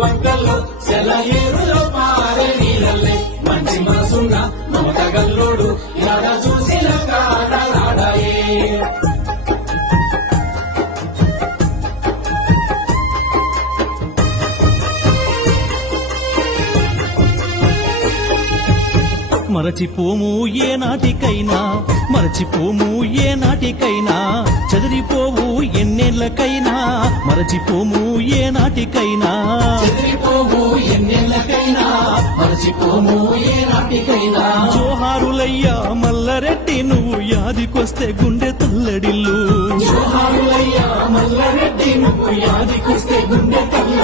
వంకల్లో సెలయేరులో పారే నీళ్ళల్లే మంచి మనసున్న మమత గల్లోడు యాడ చూసిన కాడలాడాయే మరచిపోము ఏ నాటికైనా మరచిపోము ఏ నాటికైనా చెదిరిపోవు ఎన్నేళ్లకైనా మరచిపోము ఏ నాటికైనా చెదిరిపోవు ఎన్నేళ్లకైనా మరచిపోము ఏ నాటికైనా జోహారులయ్యా మల్లారెడ్డి నువ్వు యాదికొస్తే గుండె తల్లడిల్లు జోహారులయ్యా మల్లారెడ్డి నువ్వు యాదికొస్తే గుండె తల్ల